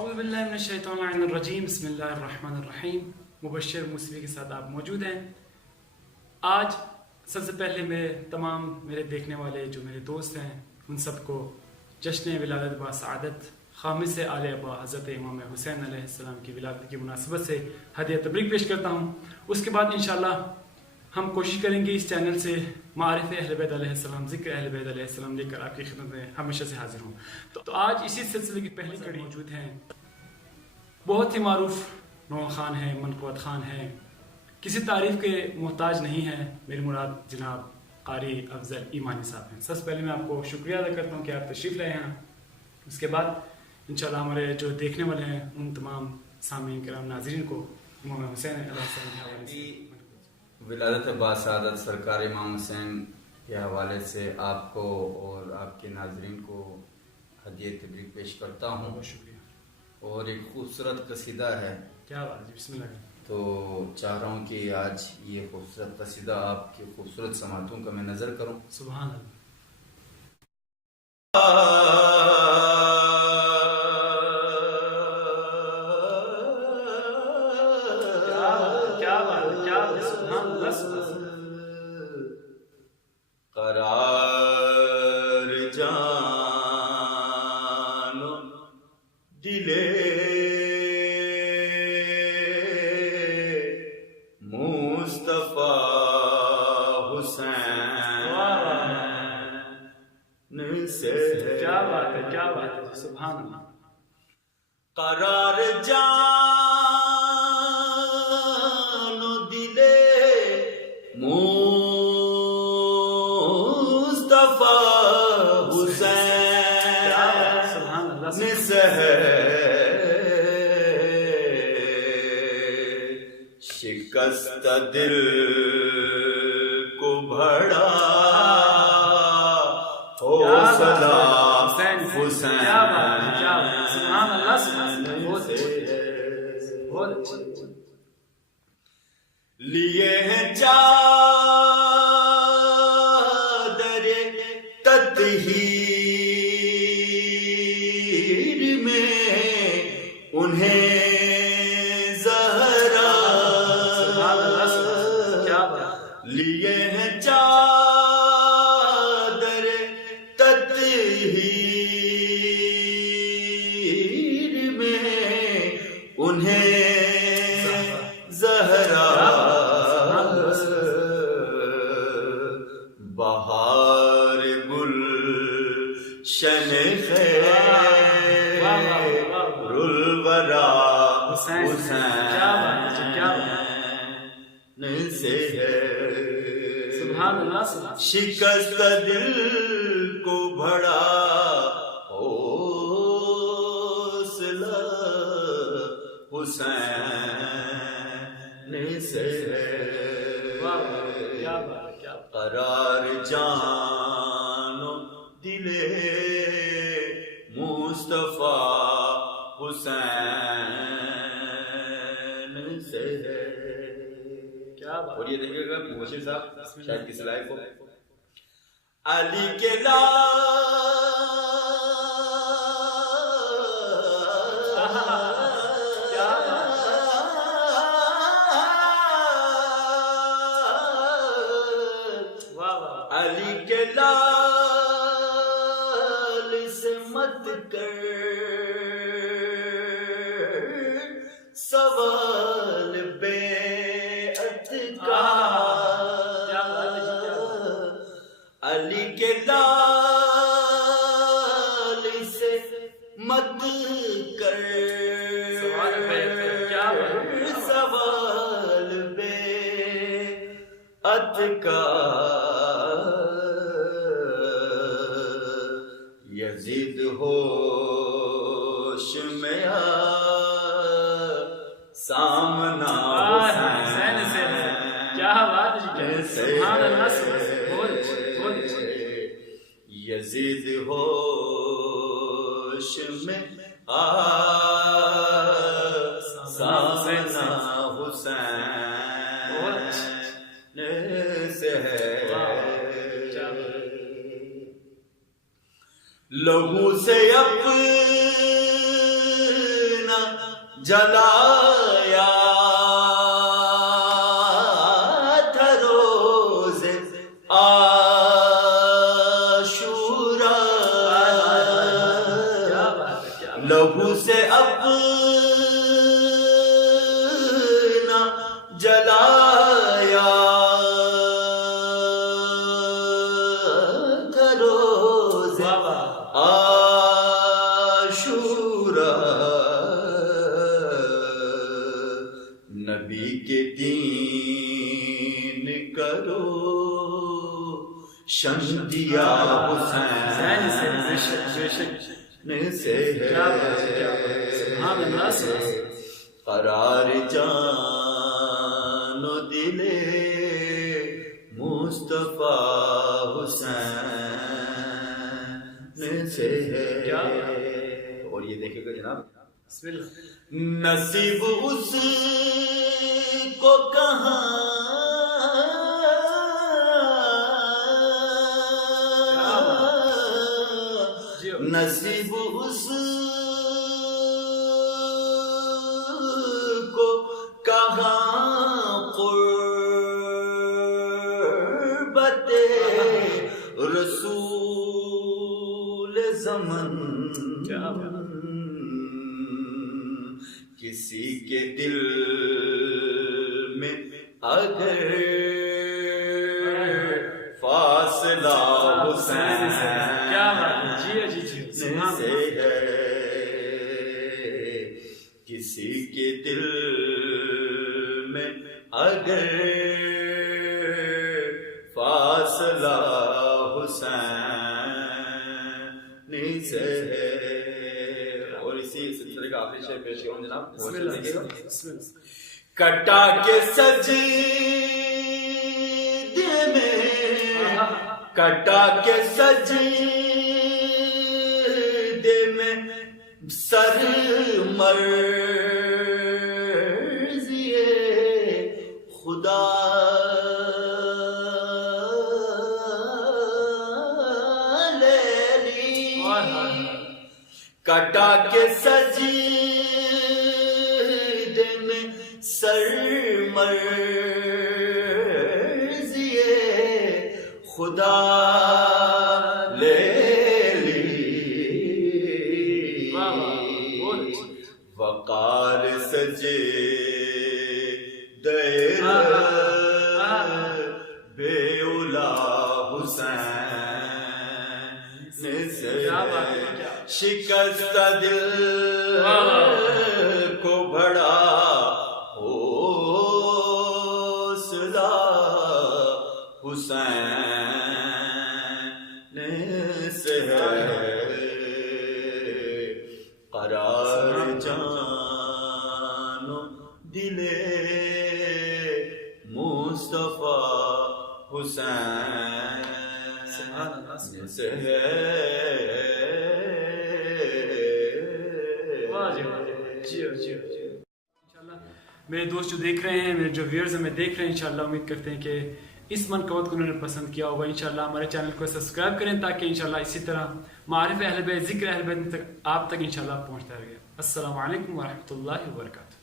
اعوذ باللہ من الشیطان الرجیم بسم اللہ الرحمن الرحیم. مبشر موسوی کے ساتھ آپ موجود ہیں. آج سب سے پہلے میں تمام میرے دیکھنے والے جو میرے دوست ہیں ان سب کو جشن ولادت با سعادت خامس آل ابا حضرت امام حسین علیہ السلام کی ولادت کی مناسبت سے ہدیہ تبریک پیش کرتا ہوں. اس کے بعد انشاءاللہ ہم کوشش کریں گے اس چینل سے معارف اہل بیت علیہ السلام، ذکر اہل بیت علیہ السلام لے کر آپ کی خدمت میں ہمیشہ سے حاضر ہوں. تو آج اسی سلسلے کی پہلی کڑی موجود ہیں. بہت ہی معروف نو خان ہیں، منقوت خان ہیں، کسی تعریف کے محتاج نہیں ہیں. میری مراد جناب قاری افضل ایمانی صاحب ہیں. سب سے پہلے میں آپ کو شکریہ ادا کرتا ہوں کہ آپ تشریف لائے ہیں. اس کے بعد انشاءاللہ ہمارے جو دیکھنے والے ہیں ان تمام سامعین کرام ناظرین کو امام حسین علیہ السلام کے حوالے سے ولادت با سعادت سرکار امام حسین کے حوالے سے آپ کو اور آپ کے ناظرین کو ہدیہ تبریک پیش کرتا ہوں. بہت شکریہ. اور ایک خوبصورت قصیدہ ہے. کیا بات ہے، بسم اللہ. تو چاہ رہا ہوں کہ آج یہ خوبصورت قصیدہ آپ کی خوبصورت سماعتوں کا میں نظر کروں. سبحان اللہ. قرار جان دلے مصطفیٰ حسین سے. کیا بات ہے، کیا بات ہے، سبحان اللہ. قرار جان دلے شکست دل کو بڑا حوصلہ حسین لیے ہیں چادر تطہیر میں انہیں لیے ہیں چادر تطہیر میں انہیں زہرا بہار گل شن خیر الورا حسین سے ہے. شکست دل کو بڑا حوصلہ حسین سے ہے. قرار جان دلے مصطفیٰ حسین سے ہے. اور یہ دیکھیے گا مبشر صاحب شاید کس لائق ہو. علی کے علی کے لال سے مت کر سوال بیعت کا. علی کے لال سے مت کر سوال بیعت کا. یزید ہوش میں سامنا حسین سے. کیا بات ہے، سبحان اللہ. یزید ہوش میں سامنا حسین سے ہے. لہو سے اپنے جلایا تھا روز عاشورا، لہو سے اپنا جلایا تھا روز عاشورا، نبی کے دین کرو شن دیا حسین سے ہے قرار جان و دل مصطفیٰ حسین سے ہے۔ اور یہ دیکھے گا جناب، نصیب اس کو کہاں نصیب اس کو کہاں قربت رسول زمن، کسی کے دل میں اگر فاصلہ حسین سے ہے، کسی کے دل میں اگر فاصلہ حسین سے ہے۔ اور اسی سلسلے کا آخری شعر پیش کروں جناب، کٹا کے سجدے میں، کٹا کے سجدے میں سر مرضی خدا لے لی، کٹا کے سجدے میں سر مرضی خدا لے لی، وقار سجے دیر بے اولا حسین سے، شکست دل کو بڑا حوصلہ حسین سے ہے، قرار جان و دل مصطفیٰ حسین سے ہے۔ میرے دوست جو دیکھ رہے ہیں، میرے جو ویئرز ہیں میں دیکھ رہے ہیں، انشاءاللہ امید کرتے ہیں کہ اس منقبت کو انہوں نے پسند کیا ہوگا۔ انشاءاللہ ہمارے چینل کو سبسکرائب کریں تاکہ انشاءاللہ اسی طرح معارف اہل بیت، ذکر اہل بیت تک آپ تک انشاءاللہ پہنچتا رہے۔ السلام علیکم ورحمۃ اللہ وبرکاتہ۔